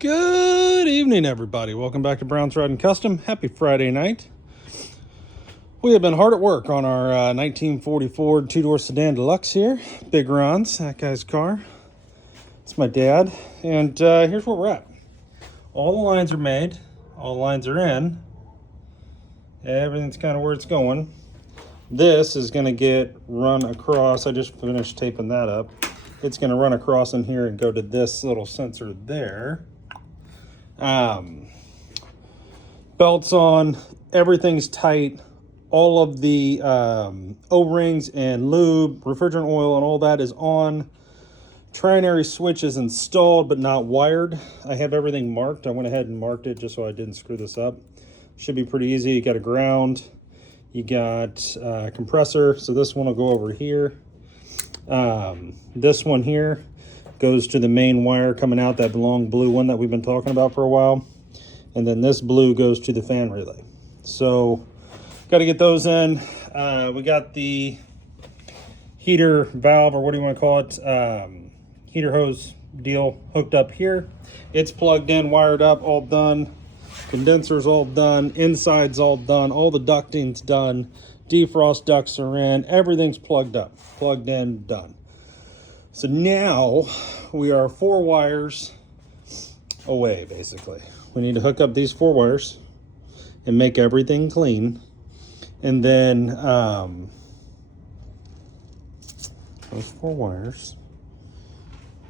Good evening, everybody. Welcome back to Brown's Rod and Custom. Happy Friday night. We have been hard at work on our 1944 two-door sedan deluxe here. Big Ron's, that guy's car. It's my dad. And here's where we're at. All the lines are made. All the lines are in. Everything's kind of where it's going. This is going to get run across. I just finished taping that up. It's going to run across in here and go to this little sensor there. Belts on, everything's tight. All of the O-rings and lube, refrigerant oil, and all that is on. Trinary switch is installed but not wired. I have everything marked. I went ahead and marked it just so I didn't screw this up. Should be pretty easy. You got a ground, you got a compressor, so this one will go over here. This one here goes to the main wire coming out, that long blue one that we've been talking about for a while. And then this blue goes to the fan relay. So got to get those in. We got the heater valve, or what do you want to call it? Heater hose deal hooked up here. It's plugged in, wired up, all done. Condenser's all done. Inside's all done. All the ducting's done. Defrost ducts are in. Everything's plugged up, plugged in, done. So now we are 4 wires away, basically. We need to hook up these 4 wires and make everything clean. And then those 4 wires.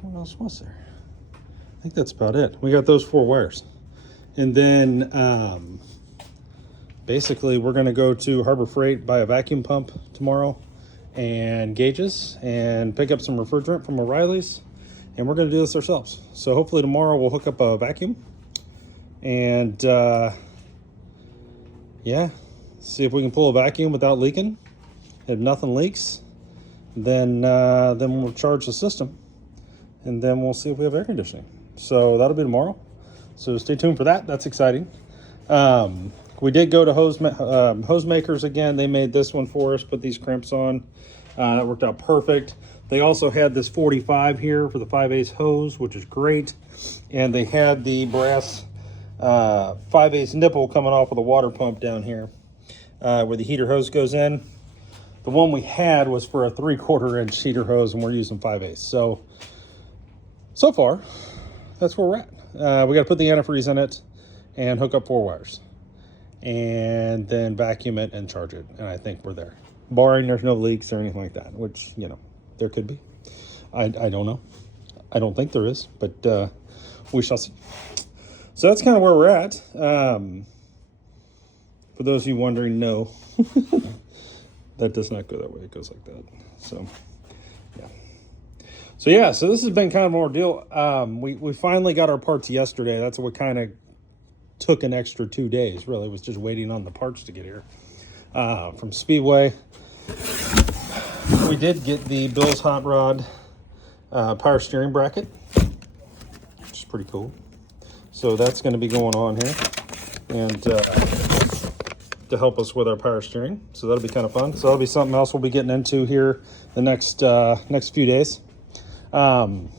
What else was there? I think that's about it. We got those 4 wires. And then basically we're going to go to Harbor Freight, buy a vacuum pump tomorrow and gauges, and pick up some refrigerant from O'Reilly's, and we're going to do this ourselves. So hopefully tomorrow we'll hook up a vacuum and yeah, see if we can pull a vacuum without leaking. If nothing leaks, then we'll charge the system, and then we'll see if we have air conditioning. So that'll be tomorrow, so stay tuned for that. That's exciting. We did go to hose makers again. They made this one for us, put these crimps on. That worked out perfect. They also had this 45 here for the 5/8 hose, which is great. And they had the brass 5/8 nipple coming off of the water pump down here where the heater hose goes in. The one we had was for a 3/4 inch heater hose, and we're using 5/8. So far, that's where we're at. We got to put the antifreeze in it and hook up 4 wires. And then vacuum it and charge it, and I think we're there, barring there's no leaks or anything like that, which, you know, there could be. I don't know. I don't think there is, but we shall see. So that's kind of where we're at. For those of you wondering, no, that does not go that way. It goes like that. So this has been kind of an ordeal. We finally got our parts yesterday. That's what kind of took an extra 2 days. Really, it was just waiting on the parts to get here from Speedway. We did get the Bill's Hot Rod power steering bracket, which is pretty cool. So that's going to be going on here, and to help us with our power steering. So that'll be kind of fun. So that'll be something else we'll be getting into here the next few days. So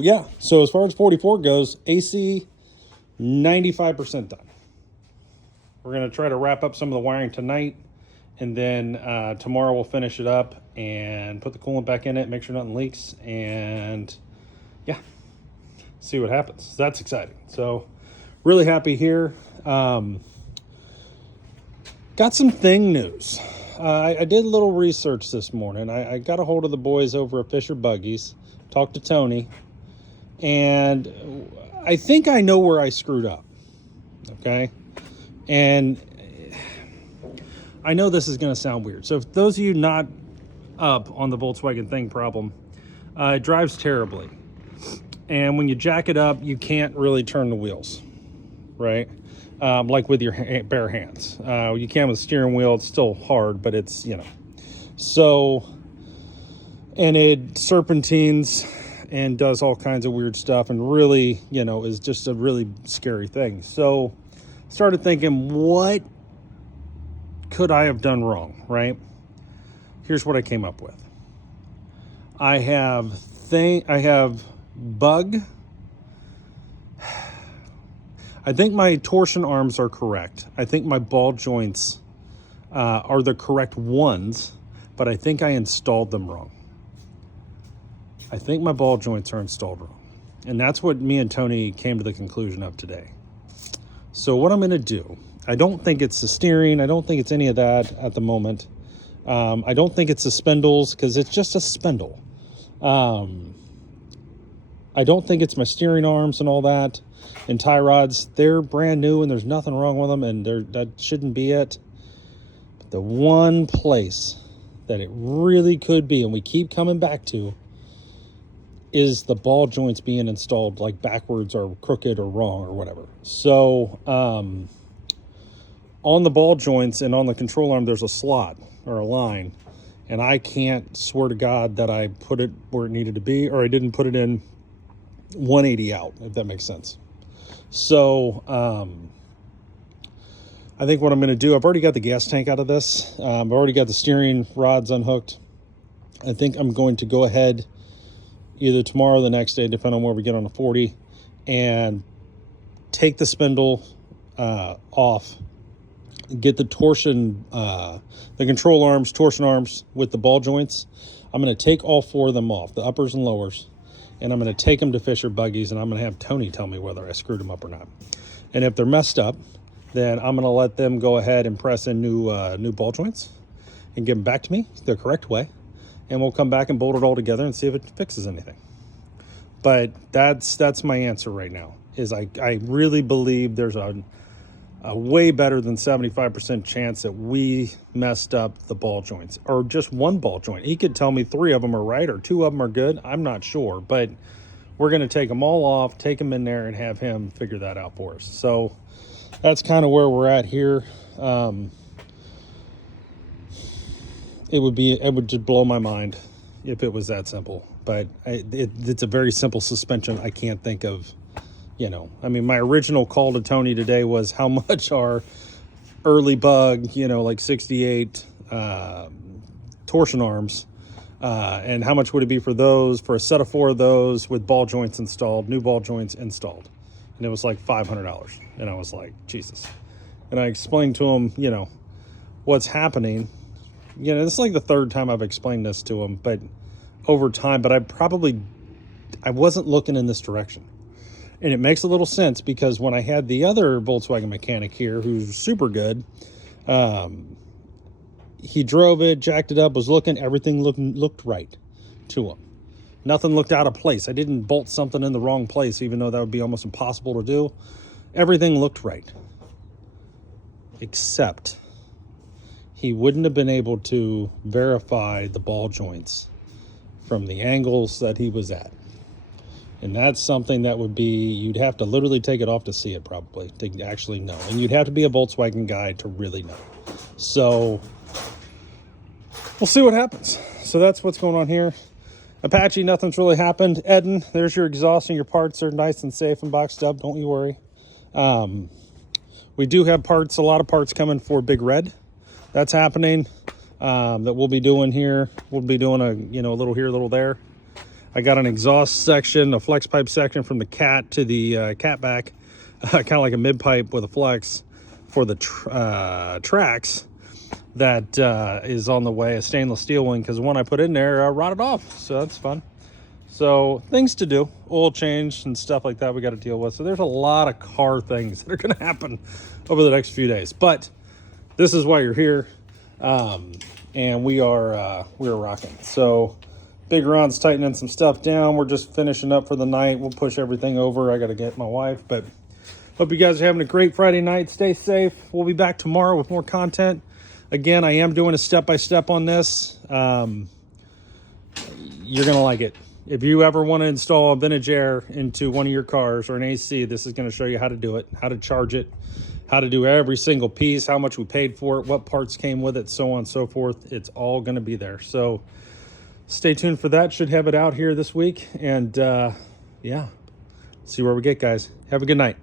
as far as 44 goes, AC 95% done. We're going to try to wrap up some of the wiring tonight, and then tomorrow we'll finish it up and put the coolant back in it, make sure nothing leaks, and yeah, see what happens. So that's exciting. So really happy here. Got some thing news. I did a little research this morning. I got a hold of the boys over at Fisher Buggies, talked to Tony, and I think I know where I screwed up, okay? And I know this is going to sound weird. So if those of you not up on the Volkswagen thing problem, it drives terribly. And when you jack it up, you can't really turn the wheels, right? Like with your bare hands. You can with the steering wheel. It's still hard, but it's, you know. So, and it serpentines and does all kinds of weird stuff, and really, you know, is just a really scary thing. So started thinking, what could I have done wrong, right? Here's what I came up with. I have bug I think my torsion arms are correct. I think my ball joints are the correct ones, but I think I installed them wrong. I think my ball joints are installed wrong. And that's what me and Tony came to the conclusion of today. So what I'm gonna do, I don't think it's the steering. I don't think it's any of that at the moment. I don't think it's the spindles, because it's just a spindle. I don't think it's my steering arms and all that. And tie rods, they're brand new and there's nothing wrong with them, and that shouldn't be it. But the one place that it really could be, and we keep coming back to, is the ball joints being installed like backwards or crooked or wrong or whatever. So on the ball joints and on the control arm, there's a slot or a line, and I can't swear to God that I put it where it needed to be, or I didn't put it in 180 out, if that makes sense. So I think what I'm going to do, I've already got the gas tank out of this. I've already got the steering rods unhooked. I think I'm going to go ahead either tomorrow or the next day, depending on where we get on the 40, and take the spindle off, get the torsion, the control arms, torsion arms with the ball joints. I'm going to take all 4 of them off, the uppers and lowers, and I'm going to take them to Fisher Buggies, and I'm going to have Tony tell me whether I screwed them up or not. And if they're messed up, then I'm going to let them go ahead and press in new ball joints and give them back to me the correct way. And we'll come back and bolt it all together and see if it fixes anything. But that's my answer right now, is I really believe there's a way better than 75% chance that we messed up the ball joints, or just one ball joint. He could tell me 3 of them are right or 2 of them are good. I'm not sure, but we're going to take them all off, take them in there, and have him figure that out for us. So that's kind of where we're at here. It would just blow my mind if it was that simple, but it's a very simple suspension. I can't think of, I mean, my original call to Tony today was how much our early bug, like 68 torsion arms, and how much would it be for those, for a set of 4 of those with ball joints installed, new ball joints installed. And it was like $500. And I was like, Jesus. And I explained to him, what's happening. This is like the 3rd time I've explained this to him, but over time, but I wasn't looking in this direction. And it makes a little sense, because when I had the other Volkswagen mechanic here, who's super good, he drove it, jacked it up, was looking, everything looked right to him. Nothing looked out of place. I didn't bolt something in the wrong place, even though that would be almost impossible to do. Everything looked right. Except he wouldn't have been able to verify the ball joints from the angles that he was at. And that's something that would be, you'd have to literally take it off to see it, probably, to actually know. And you'd have to be a Volkswagen guy to really know. So we'll see what happens. So that's what's going on here. Apache, nothing's really happened. Eden, there's your exhaust, and your parts are nice and safe and boxed up. Don't you worry. We do have parts, a lot of parts coming for Big Red. That's happening, that we'll be doing here. We'll be doing a little here, a little there. I got an exhaust section, a flex pipe section from the cat to the cat back, kind of like a mid pipe with a flex for the tracks. That is on the way, a stainless steel one, because the one I put in there rotted off. So that's fun. So things to do, oil change and stuff like that we got to deal with. So there's a lot of car things that are going to happen over the next few days. But this is why you're here, and we are rocking. So Big Ron's tightening some stuff down. We're just finishing up for the night. We'll push everything over. I got to get my wife, but hope you guys are having a great Friday night. Stay safe. We'll be back tomorrow with more content. Again, I am doing a step-by-step on this. You're going to like it. If you ever want to install a vintage air into one of your cars or an AC, this is going to show you how to do it, how to charge it, how to do every single piece, how much we paid for it, what parts came with it, so on and so forth. It's all going to be there. So stay tuned for that. Should have it out here this week. And yeah, see where we get, guys. Have a good night.